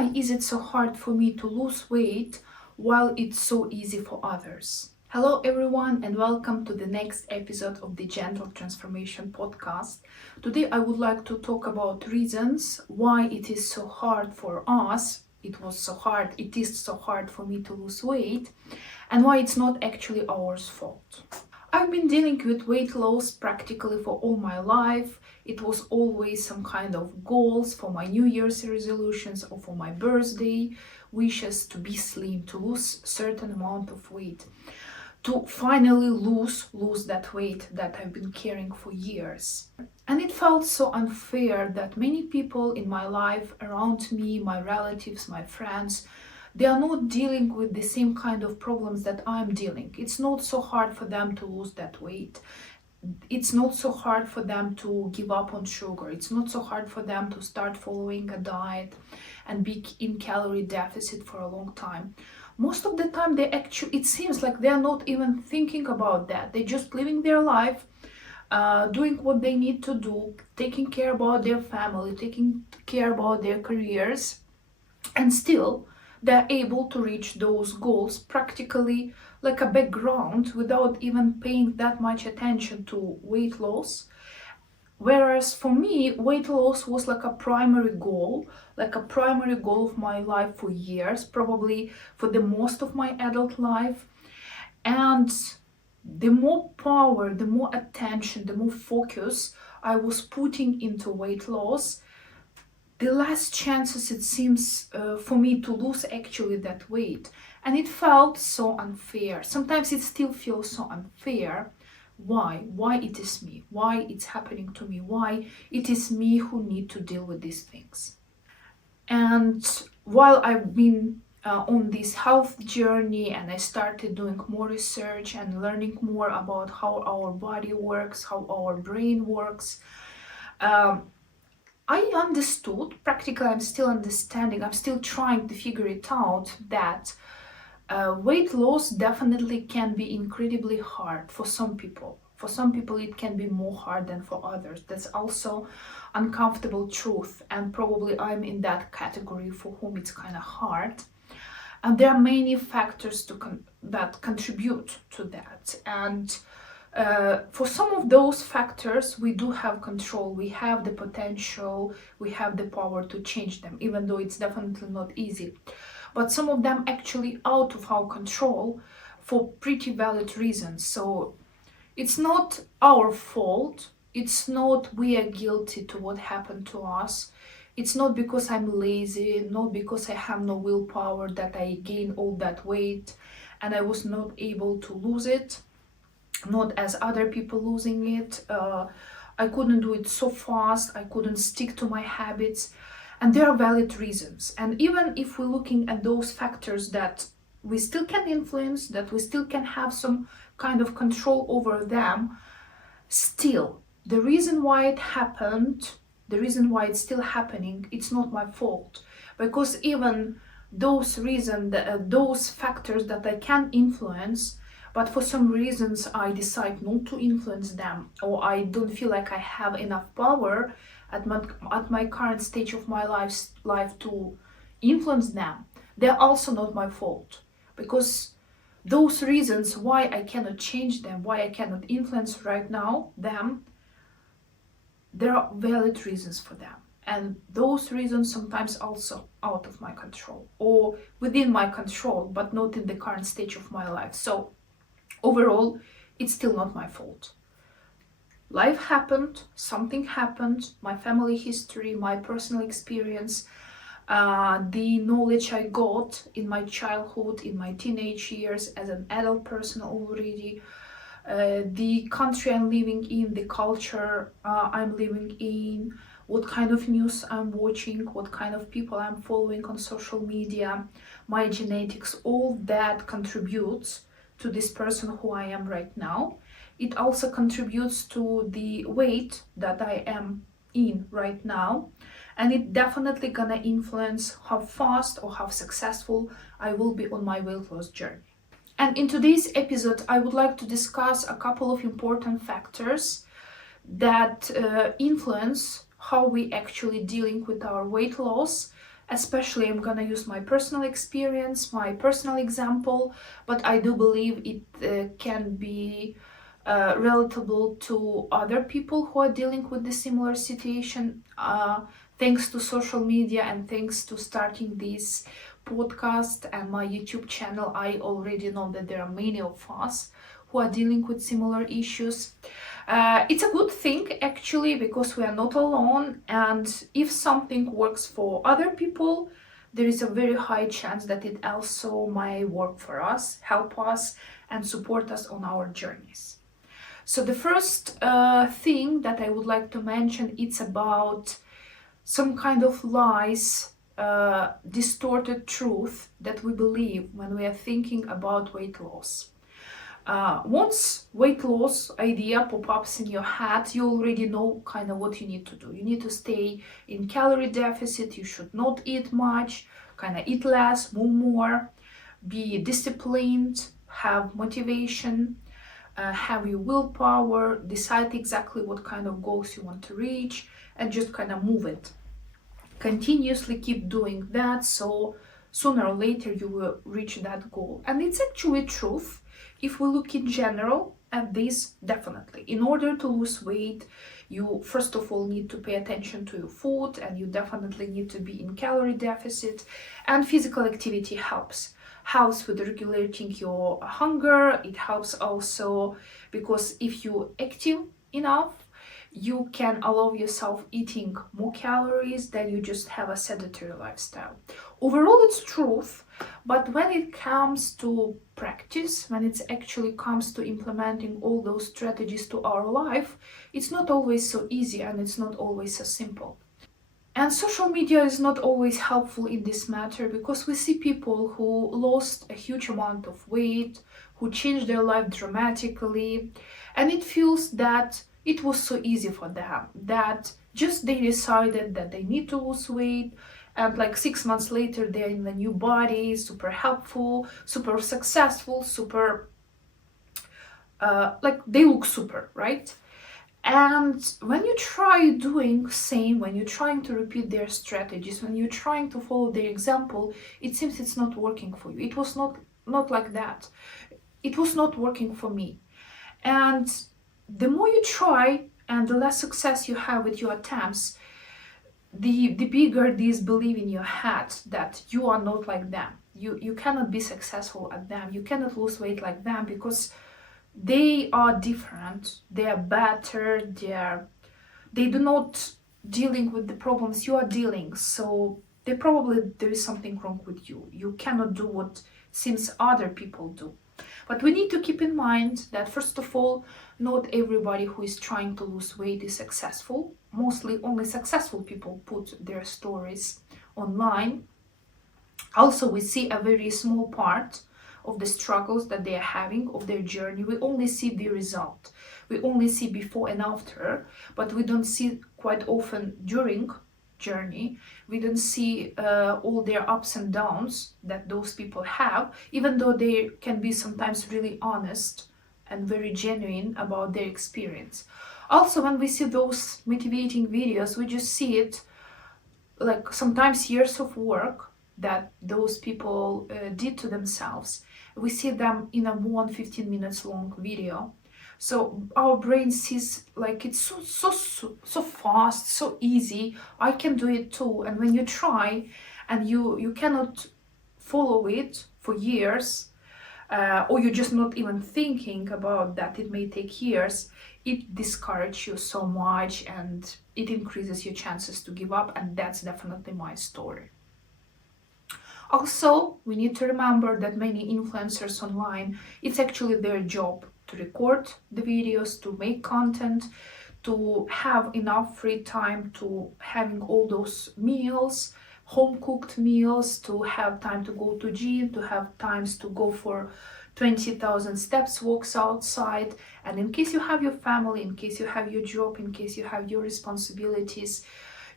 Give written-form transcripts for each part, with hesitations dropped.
Why is it so hard for me to lose weight while it's so easy for others? Hello, everyone, and welcome to the next episode of the Gentle Transformation podcast. Today, I would like to talk about reasons why it is so hard for us. It is so hard for me to lose weight, and why it's not actually our fault. I've been dealing with weight loss practically for all my life. It was always some kind of goals for my New Year's resolutions or for my birthday wishes to be slim, to lose certain amount of weight, to finally lose that weight that I've been carrying for years. And it felt so unfair that many people in my life around me, my relatives, my friends, they are not dealing with the same kind of problems that I'm dealing. It's not so hard for them to lose that weight. It's not so hard for them to give up on sugar. It's not so hard for them to start following a diet and be in calorie deficit for a long time. Most of the time, it seems like they're not even thinking about that. They're just living their life, doing what they need to do, taking care about their family, taking care about their careers, and still they're able to reach those goals practically like a background without even paying that much attention to weight loss. Whereas for me, weight loss was like a primary goal of my life for years, probably for the most of my adult life. And the more power, the more attention, the more focus I was putting into weight loss, the less chances it seems for me to lose actually that weight. And it felt so unfair. Sometimes it still feels so unfair. Why it is me? Why it's happening to me? Why it is me who need to deal with these things? And while I've been on this health journey and I started doing more research and learning more about how our body works, how our brain works, I understood, practically I'm still understanding, I'm still trying to figure it out, that weight loss definitely can be incredibly hard for some people. For some people it can be more hard than for others. That's also uncomfortable truth, and probably I'm in that category for whom it's kind of hard. And there are many factors that contribute to that. And for some of those factors, we do have control, we have the potential, we have the power to change them, even though it's definitely not easy. But some of them actually out of our control for pretty valid reasons. So it's not our fault. It's not we are guilty to what happened to us. It's not because I'm lazy, not because I have no willpower that I gained all that weight and I was not able to lose it. Not as other people losing it. I couldn't do it so fast. I couldn't stick to my habits. And there are valid reasons. And even if we're looking at those factors that we still can influence, that we still can have some kind of control over them, still, the reason why it happened, the reason why it's still happening, it's not my fault. Because even those reasons, those factors that I can influence, but for some reasons I decide not to influence them, or I don't feel like I have enough power at my current stage of my life to influence them, they're also not my fault. Because those reasons why I cannot change them, why I cannot influence right now them, there are valid reasons for them. And those reasons sometimes also out of my control or within my control, but not in the current stage of my life. So overall, it's still not my fault. Life happened, something happened, my family history, my personal experience, the knowledge I got in my childhood, in my teenage years, as an adult person already, the country I'm living in, the culture I'm living in, what kind of news I'm watching, what kind of people I'm following on social media, my genetics, all that contributes to this person who I am right now. It also contributes to the weight that I am in right now, and it definitely gonna influence how fast or how successful I will be on my weight loss journey. And in today's episode, I would like to discuss a couple of important factors that influence how we actually dealing with our weight loss Especially, I'm gonna use my personal experience, my personal example, but I do believe it can be relatable to other people who are dealing with the similar situation. Thanks to social media and thanks to starting this podcast and my YouTube channel, I already know that there are many of us who are dealing with similar issues. It's a good thing actually because we are not alone, and if something works for other people, there is a very high chance that it also might work for us, help us, and support us on our journeys. So the first thing that I would like to mention, it's about some kind of lies, distorted truth that we believe when we are thinking about weight loss. Once weight loss idea pop-ups in your head, you already know kind of what you need to do. You need to stay in calorie deficit, you should not eat much, kind of eat less, move more, be disciplined, have motivation, have your willpower, decide exactly what kind of goals you want to reach, and just kind of move it. Continuously keep doing that, so sooner or later you will reach that goal. And it's actually truth. If we look in general at this, definitely. In order to lose weight, you first of all need to pay attention to your food, and you definitely need to be in calorie deficit, and physical activity helps with regulating your hunger. It helps also because if you're active enough, you can allow yourself eating more calories than you just have a sedentary lifestyle. Overall, it's truth, but when it comes to practice, when it actually comes to implementing all those strategies to our life, it's not always so easy and it's not always so simple. And social media is not always helpful in this matter because we see people who lost a huge amount of weight, who changed their life dramatically, and it feels that it was so easy for them, that just they decided that they need to lose weight, and like 6 months later they're in a new body, super helpful, super successful, super like they look super, right? And when you try doing same, when you're trying to repeat their strategies, when you're trying to follow their example, it seems it's not working for you. It was not like that. It was not working for me. And the more you try and the less success you have with your attempts, the bigger this belief in your head that you are not like them. You cannot be successful at them. You cannot lose weight like them because they are different, they are better, they do not dealing with the problems you are dealing, so there is something wrong with you. You cannot do what seems other people do. But we need to keep in mind that first of all, not everybody who is trying to lose weight is successful. Mostly only successful people put their stories online. Also, we see a very small part of the struggles that they are having, of their journey. We only see the result. We only see before and after, but we don't see quite often during journey. We don't see all their ups and downs that those people have, even though they can be sometimes really honest and very genuine about their experience. Also, when we see those motivating videos, we just see it like sometimes years of work that those people did to themselves. We see them in a 15 minutes long video. So our brain sees like it's so fast, so easy. I can do it too. And when you try and you cannot follow it for years, or you're just not even thinking about that it may take years, it discourages you so much and it increases your chances to give up, and that's definitely my story. Also, we need to remember that many influencers online, it's actually their job to record the videos, to make content, to have enough free time to having all those meals, home cooked meals, to have time to go to gym, to have times to go for 20,000 steps walks outside. And in case you have your family, in case you have your job, in case you have your responsibilities,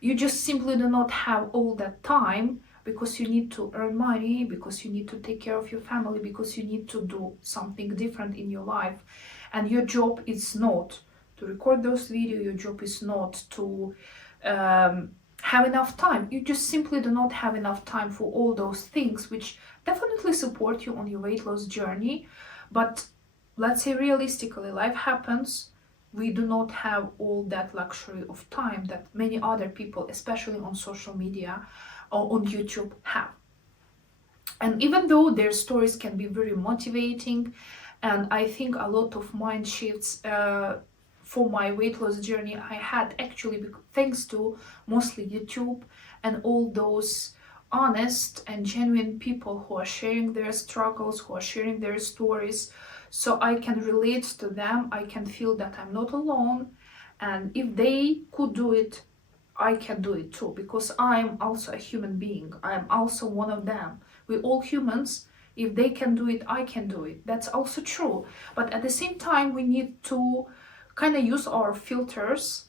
you just simply do not have all that time because you need to earn money, because you need to take care of your family, because you need to do something different in your life. And your job is not to record those videos, your job is not to have enough time. You just simply do not have enough time for all those things, which definitely support you on your weight loss journey. But let's say realistically, life happens. We do not have all that luxury of time that many other people, especially on social media or on YouTube, have. And even though their stories can be very motivating, and I think a lot of mind shifts for my weight loss journey I had actually thanks to mostly YouTube and all those honest and genuine people who are sharing their struggles, who are sharing their stories. So I can relate to them, I can feel that I'm not alone, and if they could do it, I can do it too, because I'm also a human being. I'm also one of them. We're all humans. If they can do it, I can do it. That's also true. But at the same time, we need to kind of use our filters.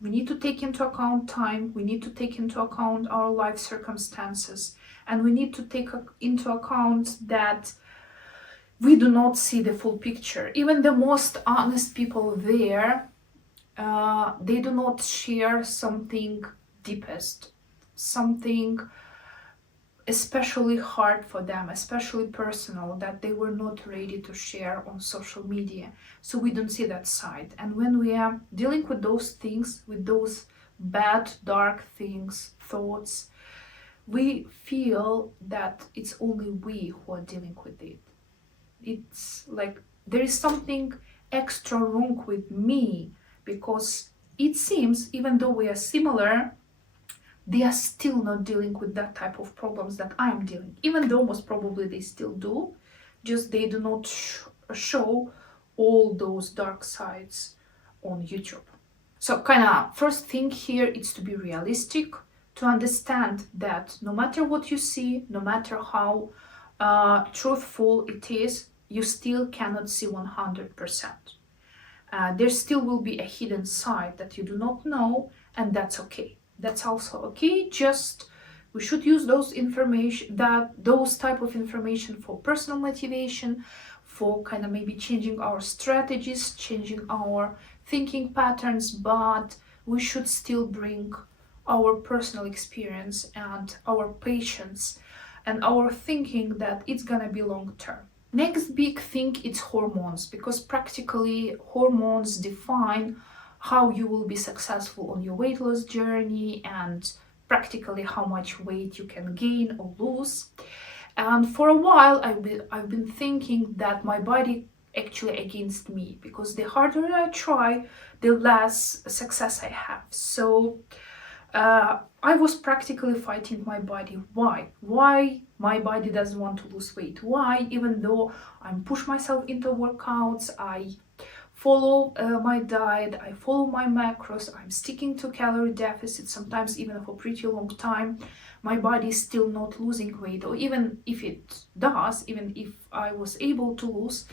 We need to take into account time. We need to take into account our life circumstances. And we need to take into account that we do not see the full picture. Even the most honest people there, they do not share something deepest, something especially hard for them, especially personal, that they were not ready to share on social media. So we don't see that side. And when we are dealing with those things, with those bad, dark things, thoughts, we feel that it's only we who are dealing with it. It's like there is something extra wrong with me, because it seems, even though we are similar, they are still not dealing with that type of problems that I am dealing, even though most probably they still do, just they do not show all those dark sides on YouTube. So kind of first thing here is to be realistic, to understand that no matter what you see, no matter how truthful it is, you still cannot see 100%. There still will be a hidden side that you do not know, and that's okay. That's also okay. Just we should use those type of information for personal motivation, for kind of maybe changing our strategies, changing our thinking patterns, but we should still bring our personal experience and our patience and our thinking that it's gonna be long term. Next big thing is hormones, because practically hormones define how you will be successful on your weight loss journey and practically how much weight you can gain or lose. And for a while I've been thinking that my body actually against me, because the harder I try, the less success I have. So I was practically fighting my body. Why? Why my body doesn't want to lose weight? Why, even though I'm push myself into workouts, I follow my diet, I follow my macros, I'm sticking to calorie deficit, sometimes even for pretty long time, my body is still not losing weight, or even if it does, even if I was able to lose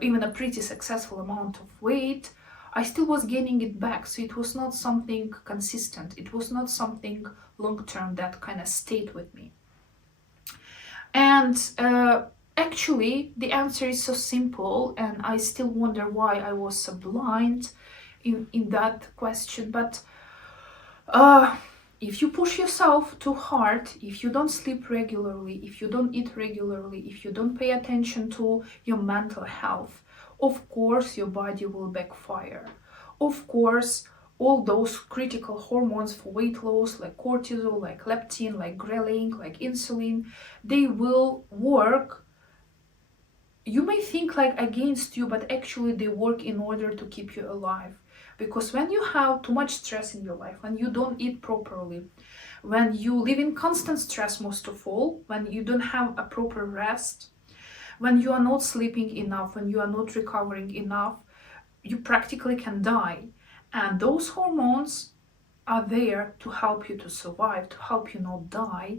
even a pretty successful amount of weight, I still was gaining it back. So it was not something consistent. It was not something long-term that kind of stayed with me. And actually, the answer is so simple, and I still wonder why I was so blind in that question. But if you push yourself too hard, if you don't sleep regularly, if you don't eat regularly, if you don't pay attention to your mental health, of course your body will backfire. Of course, all those critical hormones for weight loss, like cortisol, like leptin, like ghrelin, like insulin, they will work. You may think like against you, but actually they work in order to keep you alive. Because when you have too much stress in your life, when you don't eat properly, when you live in constant stress most of all, when you don't have a proper rest, when you are not sleeping enough, when you are not recovering enough, you practically can die. And those hormones are there to help you to survive, to help you not die.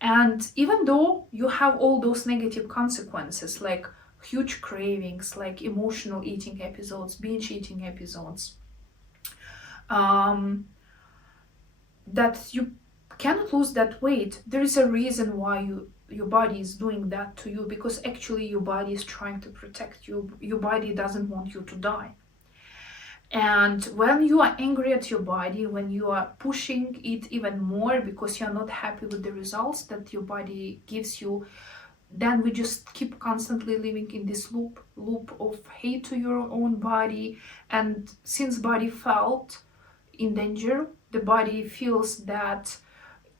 And even though you have all those negative consequences, like huge cravings, like emotional eating episodes, binge eating episodes, that you cannot lose that weight, there is a reason why your body is doing that to you, because actually your body is trying to protect you. Your body doesn't want you to die. And when you are angry at your body, when you are pushing it even more because you're not happy with the results that your body gives you, then we just keep constantly living in this loop of hate to your own body. And since body felt in danger, the body feels that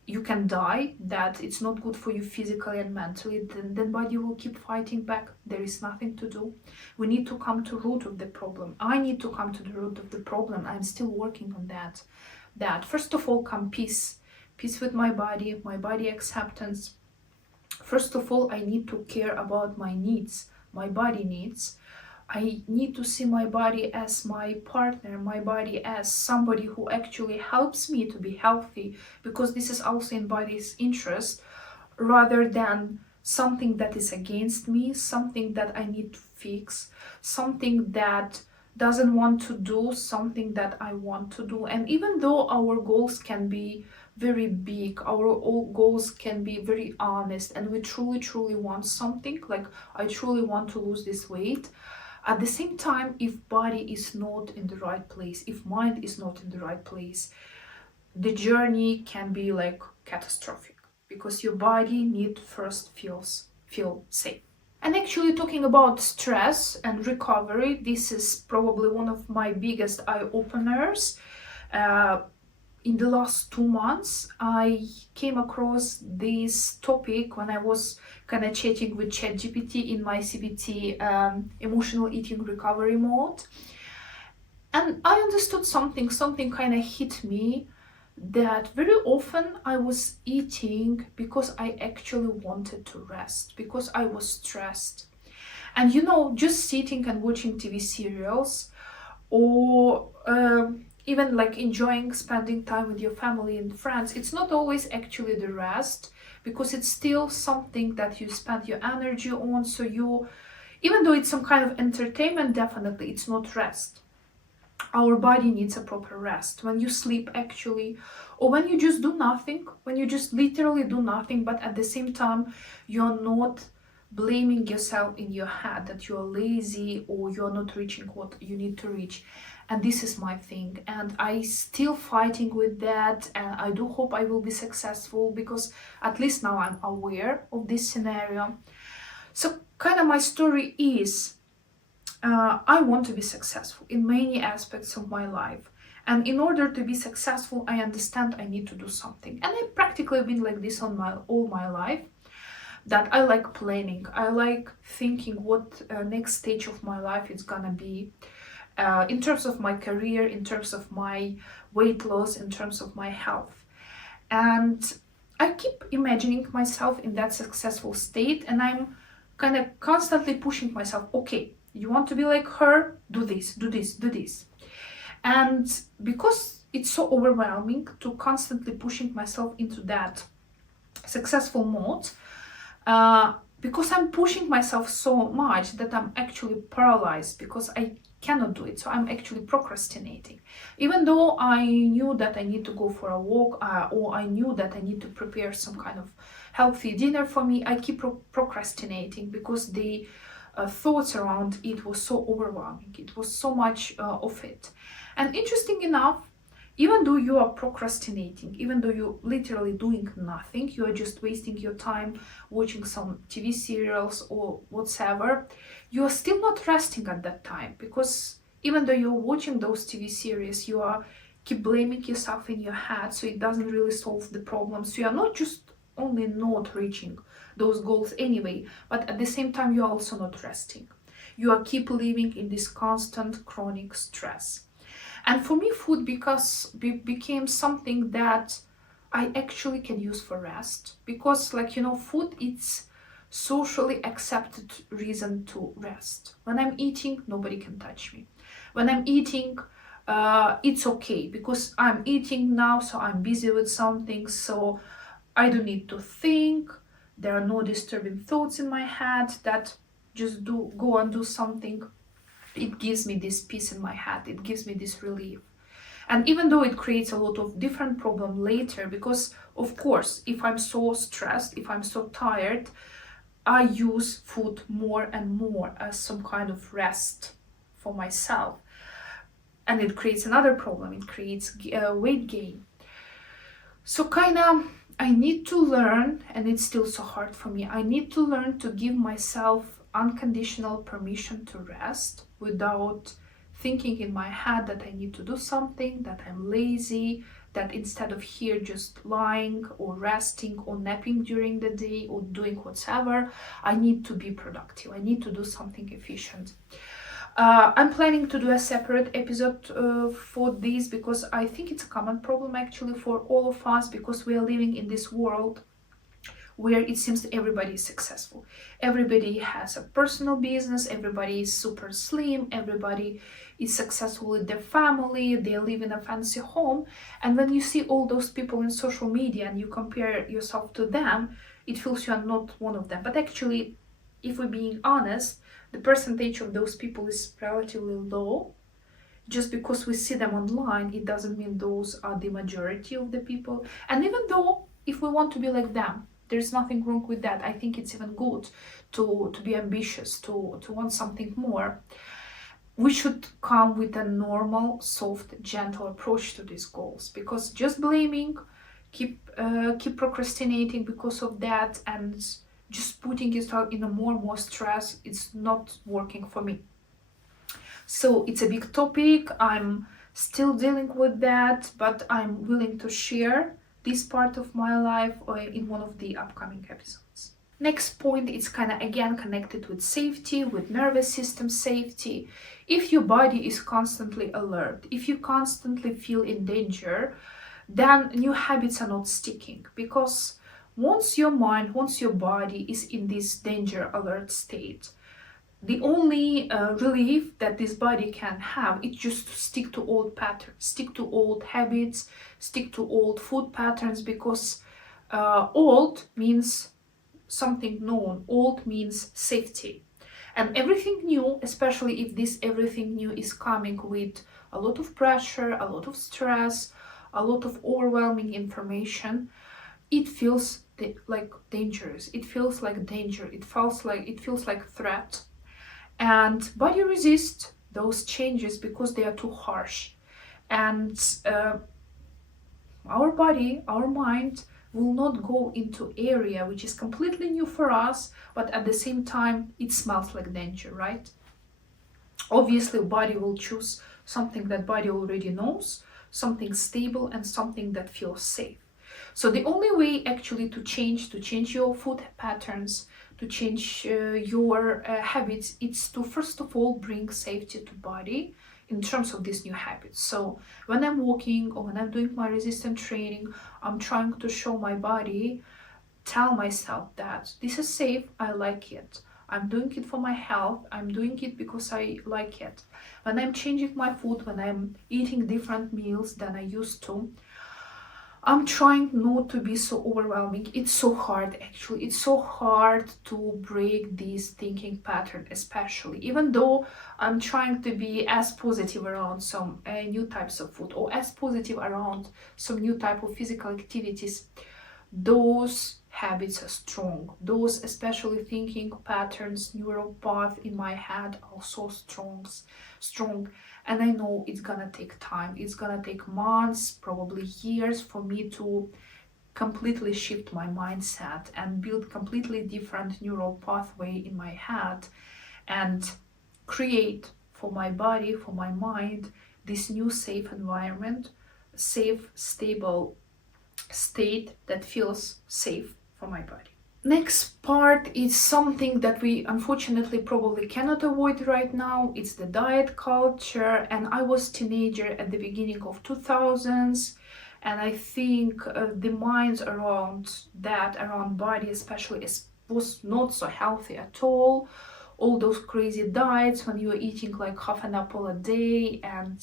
you can die, that it's not good for you physically and mentally, then body will keep fighting back. There is nothing to do. We need to come to root of the problem. I need to come to the root of the problem. I'm still working on that first of all come peace with my body acceptance. First of all, I need to care about my needs, my body needs. I need to see my body as my partner, my body as somebody who actually helps me to be healthy, because this is also in body's interest, rather than something that is against me, something that I need to fix, something that doesn't want to do something that I want to do. And even though our goals can be very big, our all goals can be very honest, and we truly want something, like I truly want to lose this weight. At the same time, if body is not in the right place, if mind is not in the right place, the journey can be like catastrophic, because your body need first feel safe. And actually, talking about stress and recovery, this is probably one of my biggest eye openers. Uh, in the last 2 months, I came across this topic when I was kind of chatting with ChatGPT in my CBT emotional eating recovery mode. And I understood something kind of hit me, that very often I was eating because I actually wanted to rest, because I was stressed. And just sitting and watching TV serials, or even like enjoying spending time with your family and friends, it's not always actually the rest, because it's still something that you spend your energy on. So even though it's some kind of entertainment, definitely it's not rest. Our body needs a proper rest. When you sleep actually, or when you just do nothing, when you just literally do nothing, but at the same time you're not blaming yourself in your head that you're lazy or you're not reaching what you need to reach. And this is my thing, and I still fighting with that, and I do hope I will be successful, because at least now I'm aware of this scenario. So kind of my story is, I want to be successful in many aspects of my life. And in order to be successful, I understand I need to do something. And I've practically been like this all my life, that I like planning. I like thinking what next stage of my life is gonna be, in terms of my career, in terms of my weight loss, in terms of my health. And I keep imagining myself in that successful state, and I'm kind of constantly pushing myself. Okay, you want to be like her? Do this, do this, do this. And because it's so overwhelming to constantly pushing myself into that successful mode, because I'm pushing myself so much that I'm actually paralyzed, because I cannot do it. So I'm actually procrastinating. Even though I knew that I need to go for a walk, or I knew that I need to prepare some kind of healthy dinner for me, I keep procrastinating, because the thoughts around it was so overwhelming. It was so much of it. And interesting enough, even though you are procrastinating, even though you're literally doing nothing, you are just wasting your time watching some TV serials or whatever, you are still not resting at that time, because even though you're watching those TV series, you are keep blaming yourself in your head, so it doesn't really solve the problem. So you are not just only not reaching those goals anyway, but at the same time you're also not resting. You are keep living in this constant chronic stress. And for me, food became something that I actually can use for rest, because food, it's socially accepted reason to rest. When I'm eating, nobody can touch me. When I'm eating, it's okay, because I'm eating now, so I'm busy with something, so I don't need to think. There are no disturbing thoughts in my head, that just go and do something. It gives me this peace in my head, it gives me this relief. And even though it creates a lot of different problem later, because of course, if I'm so stressed, if I'm so tired, I use food more and more as some kind of rest for myself. And it creates another problem. It creates weight gain. So kind of I need to learn, and it's still so hard for me, I need to learn to give myself unconditional permission to rest without thinking in my head that I need to do something, that I'm lazy, that instead of here just lying or resting or napping during the day or doing whatever, I need to be productive. I need to do something efficient. I'm planning to do a separate episode for this, because I think it's a common problem actually for all of us, because we are living in this world where it seems that everybody is successful. Everybody has a personal business, everybody is super slim, everybody is successful with their family, they live in a fancy home. And when you see all those people in social media and you compare yourself to them, it feels you are not one of them. But actually, if we're being honest, the percentage of those people is relatively low. Just because we see them online, it doesn't mean those are the majority of the people. And even though if we want to be like them, there's nothing wrong with that. I think it's even good to be ambitious, to want something more. We should come with a normal, soft, gentle approach to these goals, because just blaming, keep procrastinating because of that, and just putting yourself in a more and more stress, it's not working for me. So it's a big topic. I'm still dealing with that, but I'm willing to share this part of my life in one of the upcoming episodes. Next point is kind of again connected with safety, with nervous system safety. If your body is constantly alert, if you constantly feel in danger, then new habits are not sticking, because once your mind, once your body is in this danger alert state, the only relief that this body can have is just to stick to old patterns, stick to old habits, stick to old food patterns, because old means something known, old means safety. And everything new, especially if this everything new is coming with a lot of pressure, a lot of stress, a lot of overwhelming information, it feels like dangerous. It feels like danger. It feels like threat. And body resists those changes because they are too harsh. And our body, our mind will not go into area which is completely new for us, but at the same time it smells like danger, right? Obviously body will choose something that body already knows, something stable and something that feels safe. So the only way actually to change your food patterns, to change your habits, it's to first of all bring safety to body in terms of these new habits. So when I'm walking or when I'm doing my resistance training, I'm trying to show my body, tell myself that this is safe, I like it. I'm doing it for my health, I'm doing it because I like it. When I'm changing my food, when I'm eating different meals than I used to, I'm trying not to be so overwhelming. It's so hard actually. It's so hard to break this thinking pattern, especially. Even though I'm trying to be as positive around some new types of food, or as positive around some new type of physical activities, those habits are strong. Those especially thinking patterns, neural path in my head are so strong. And I know it's gonna take time. It's gonna take months, probably years, for me to completely shift my mindset and build completely different neural pathway in my head and create for my body, for my mind, this new safe environment, safe, stable state that feels safe for my body. Next part is something that we unfortunately probably cannot avoid right now. It's the diet culture, and I was teenager at the beginning of 2000s, and I think the minds around that, around body especially, was not so healthy at all. All those crazy diets when you are eating like half an apple a day, and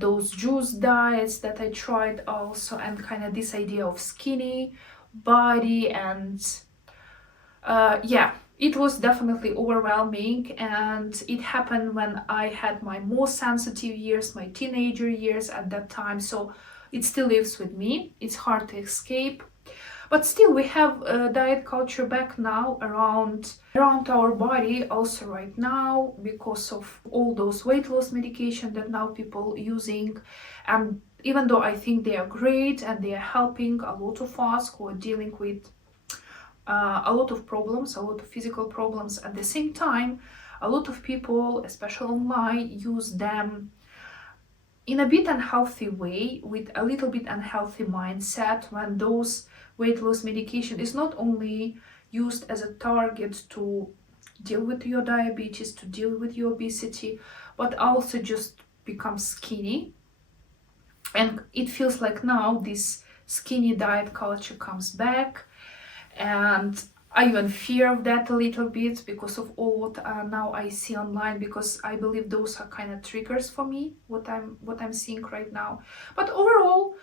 those juice diets that I tried also, and kind of this idea of skinny body, and yeah, it was definitely overwhelming, and it happened when I had my more sensitive years, my teenager years at that time, so it still lives with me. It's hard to escape. But still, we have diet culture back now around our body also right now, because of all those weight loss medication that now people using. And even though I think they are great and they are helping a lot of us who are dealing with a lot of problems, a lot of physical problems, at the same time, a lot of people, especially online, use them in a bit unhealthy way, with a little bit unhealthy mindset, when those weight loss medication is not only used as a target to deal with your diabetes, to deal with your obesity, but also just become skinny. And it feels like now this skinny diet culture comes back, and I even fear of that a little bit because of all what now I see online, because I believe those are kind of triggers for me, what I'm seeing right now. But overall,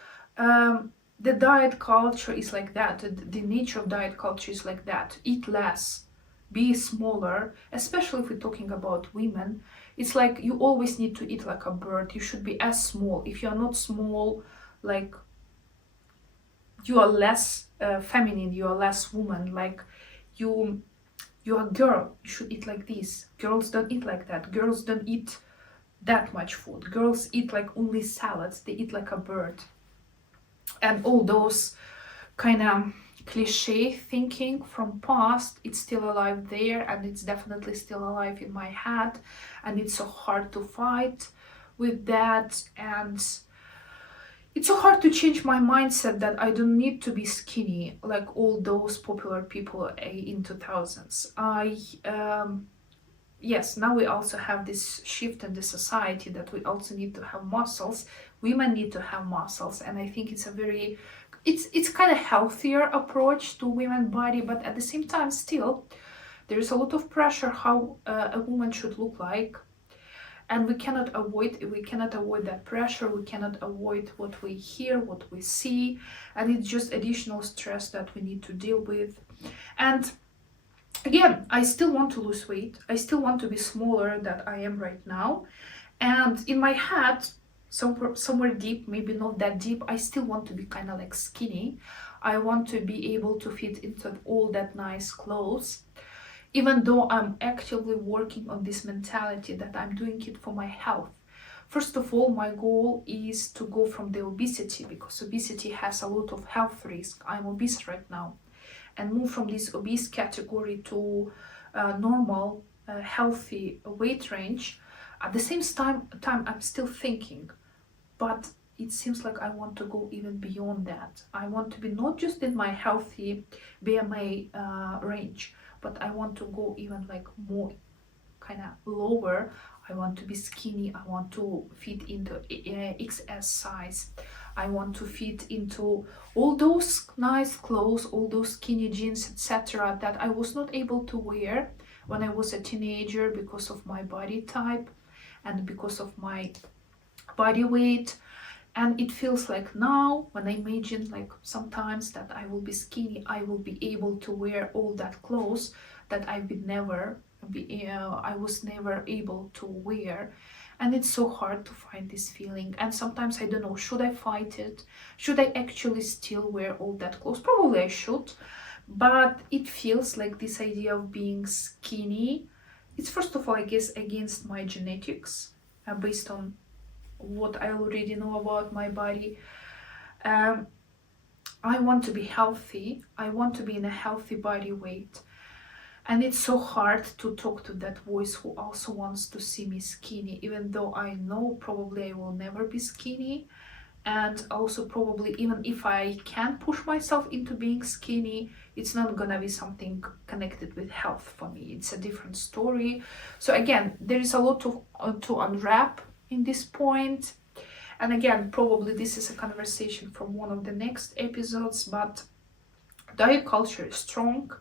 the diet culture is like that. The nature of diet culture is like that. Eat less, be smaller, especially if we're talking about women. It's like you always need to eat like a bird. You should be as small. If you're not small, like, you are less feminine, you are less woman, like you are a girl, you should eat like this. Girls don't eat like that. Girls don't eat that much food. Girls eat like only salads, they eat like a bird. And all those kind of cliche thinking from past, it's still alive there, and it's definitely still alive in my head, and it's so hard to fight with that. And it's so hard to change my mindset that I don't need to be skinny like all those popular people in 2000s. Yes, now we also have this shift in the society that we also need to have muscles. Women need to have muscles, and I think it's kind of healthier approach to women body, but at the same time, still, there is a lot of pressure how a woman should look like, and we cannot avoid that pressure. We cannot avoid what we hear, what we see, and it's just additional stress that we need to deal with. And again, I still want to lose weight. I still want to be smaller than I am right now, and in my head, somewhere deep, maybe not that deep, I still want to be kind of like skinny. I want to be able to fit into all that nice clothes, even though I'm actively working on this mentality that I'm doing it for my health. First of all, my goal is to go from the obesity, because obesity has a lot of health risk. I'm obese right now, and move from this obese category to normal, healthy weight range. At the same time, I'm still thinking, but it seems like I want to go even beyond that. I want to be not just in my healthy BMI range, but I want to go even like more kind of lower. I want to be skinny. I want to fit into XS size. I want to fit into all those nice clothes, all those skinny jeans, etc., that I was not able to wear when I was a teenager because of my body type and because of my body weight. And it feels like now, when I imagine like sometimes that I will be skinny, I will be able to wear all that clothes that I was never able to wear. And it's so hard to find this feeling. And sometimes I don't know, should I fight it? Should I actually still wear all that clothes? Probably I should. But it feels like this idea of being skinny, it's first of all, I guess, against my genetics, based on what I already know about my body. Um, I want to be healthy. I want to be in a healthy body weight. And it's so hard to talk to that voice who also wants to see me skinny, even though I know probably I will never be skinny. And also probably even if I can push myself into being skinny, it's not gonna be something connected with health for me. It's a different story. So again, there is a lot to unwrap in this point. And again, probably this is a conversation from one of the next episodes, but diet culture is strong.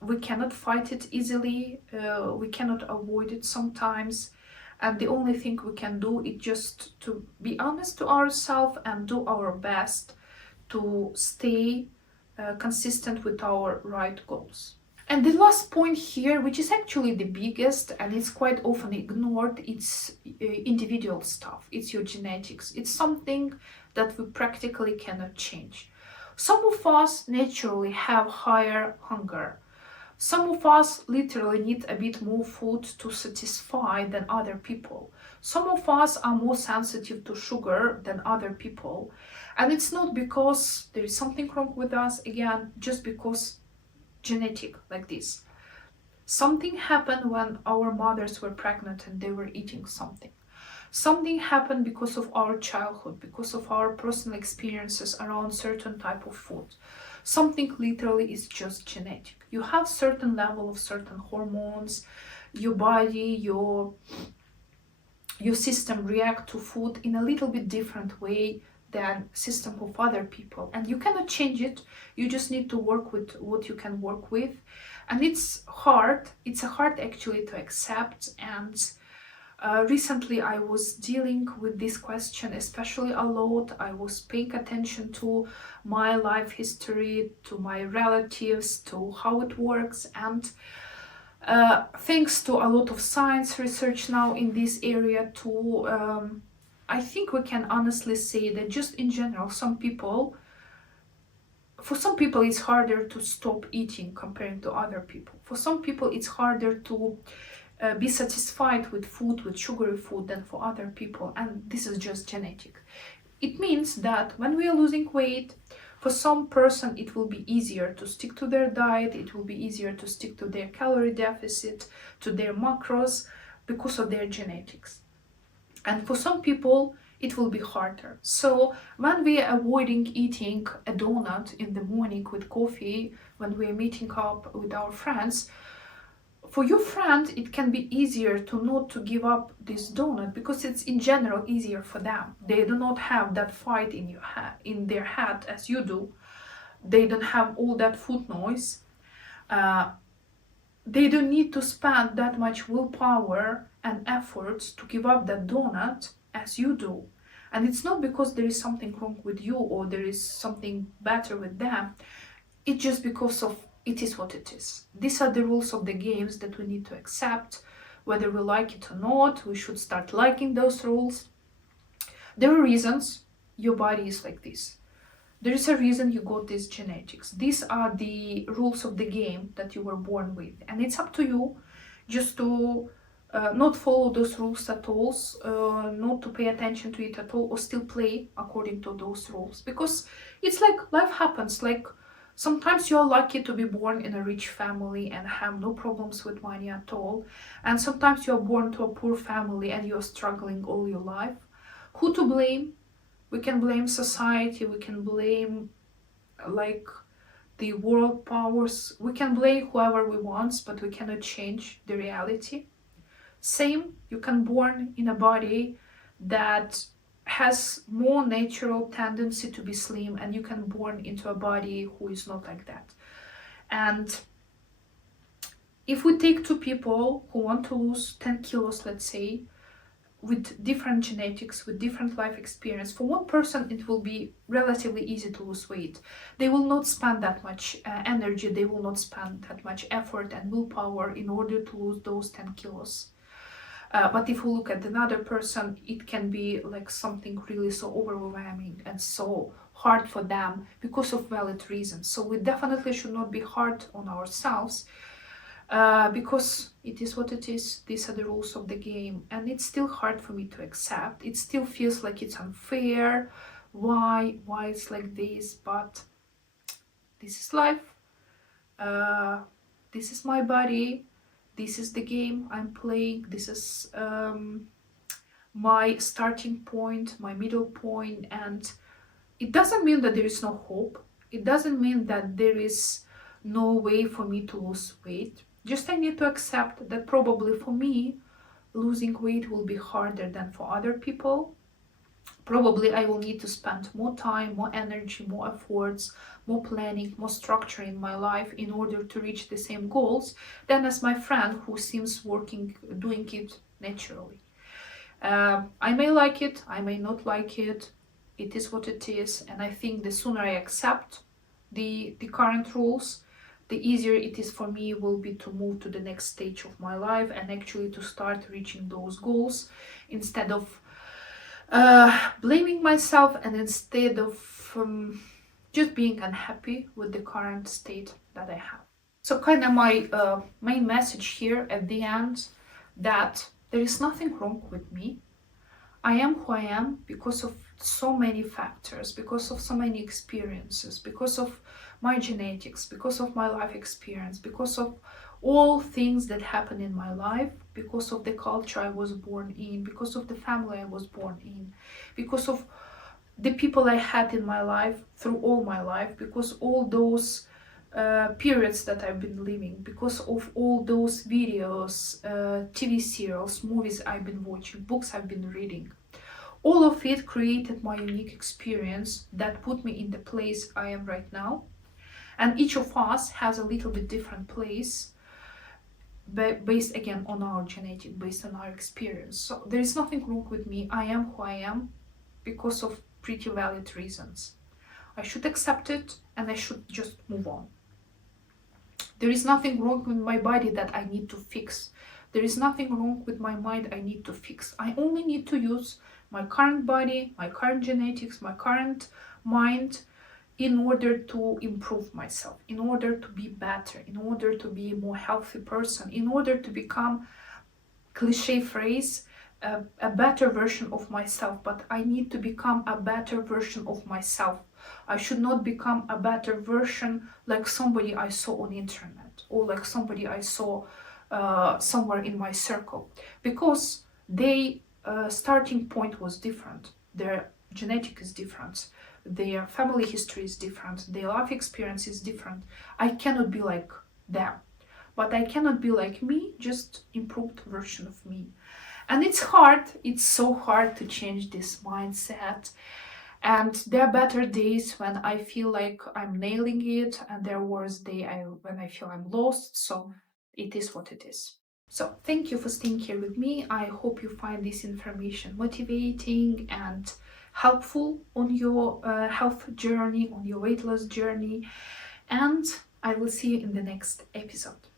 We cannot fight it easily. We cannot avoid it sometimes. And the only thing we can do is just to be honest to ourselves and do our best to stay consistent with our right goals. And the last point here, which is actually the biggest and it's quite often ignored, it's individual stuff. It's your genetics. It's something that we practically cannot change. Some of us naturally have higher hunger. Some of us literally need a bit more food to satisfy than other people. Some of us are more sensitive to sugar than other people. And it's not because there is something wrong with us, again, just because genetic like this. Something happened when our mothers were pregnant and they were eating something. Something happened because of our childhood, because of our personal experiences around certain type of food. Something literally is just genetic. You have certain level of certain hormones, your body, your system react to food in a little bit different way than system of other people, and you cannot change it. You just need to work with what you can work with, and it's a hard actually to accept. And recently I was dealing with this question especially a lot. I was paying attention to my life history, to my relatives, to how it works, and thanks to a lot of science research now in this area too, I think we can honestly say that just in general, for some people it's harder to stop eating compared to other people. For some people it's harder to be satisfied with food, with sugary food, than for other people, and this is just genetic. It means that when we are losing weight, for some person it will be easier to stick to their diet, it will be easier to stick to their calorie deficit, to their macros, because of their genetics. And for some people it will be harder. So when we are avoiding eating a donut in the morning with coffee, when we are meeting up with our friends, for your friend it can be easier to not to give up this donut because it's in general easier for them. They do not have that fight in their head as you do. They don't have all that food noise. uh, they don't need to spend that much willpower and efforts to give up that donut as you do. And it's not because there is something wrong with you or there is something better with them. It's just because of it is what it is. These are the rules of the games that we need to accept. Whether we like it or not, we should start liking those rules. There are reasons your body is like this. There is a reason you got these genetics. These are the rules of the game that you were born with. And it's up to you just to not follow those rules at all, not to pay attention to it at all, or still play according to those rules. Because it's like life happens. Like sometimes you're lucky to be born in a rich family and have no problems with money at all. And sometimes you're born to a poor family and you're struggling all your life. Who to blame? We can blame society, we can blame like the world powers, we can blame whoever we want, but we cannot change the reality. Same, you can born in a body that has more natural tendency to be slim, and you can born into a body who is not like that. And if we take two people who want to lose 10 kilos, let's say, with different genetics, with different life experience, for one person it will be relatively easy to lose weight. They will not spend that much energy, they will not spend that much effort and willpower in order to lose those 10 kilos. But if we look at another person, it can be like something really so overwhelming and so hard for them because of valid reasons. So we definitely should not be hard on ourselves, because it is what it is. These are the rules of the game, and it's still hard for me to accept. It still feels like it's unfair. Why it's like this? But this is life. This is my body. This is the game I'm playing. This is my starting point, my middle point, and it doesn't mean that there is no hope. It doesn't mean that there is no way for me to lose weight. Just I need to accept that probably for me, losing weight will be harder than for other people. Probably I will need to spend more time, more energy, more efforts, more planning, more structure in my life in order to reach the same goals than as my friend who seems doing it naturally. I may like it, I may not like it. It is what it is, and I think the sooner I accept the current rules, the easier it is for me will be to move to the next stage of my life and actually to start reaching those goals instead of blaming myself, and instead of just being unhappy with the current state that I have. So kind of my main message here at the end, that there is nothing wrong with me. I am who I am because of so many factors, because of so many experiences, because of my genetics, because of my life experience, because of all things that happen in my life, because of the culture I was born in, because of the family I was born in, because of the people I had in my life through all my life, because all those periods that I've been living, because of all those videos, TV serials, movies I've been watching, books I've been reading. All of it created my unique experience that put me in the place I am right now. And each of us has a little bit different place, based again on our genetic, based on our experience. So there is nothing wrong with me. I am who I am because of pretty valid reasons. I should accept it and I should just move on. There is nothing wrong with my body that I need to fix. There is nothing wrong with my mind I need to fix. I only need to use my current body, my current genetics, my current mind in order to improve myself, in order to be better, in order to be a more healthy person, in order to become, cliche phrase, a better version of myself. But I need to become a better version of myself. I should not become a better version like somebody I saw on internet, or like somebody I saw somewhere in my circle, because they starting point was different. Their genetic is different, their family history is different, their life experience is different. I cannot be like them, but I cannot be like me, just improved version of me. And it's hard, it's so hard to change this mindset. And there are better days when I feel like I'm nailing it, and there are worse days when I feel I'm lost. So it is what it is. So thank you for staying here with me. I hope you find this information motivating and helpful on your health journey, on your weight loss journey. And I will see you in the next episode.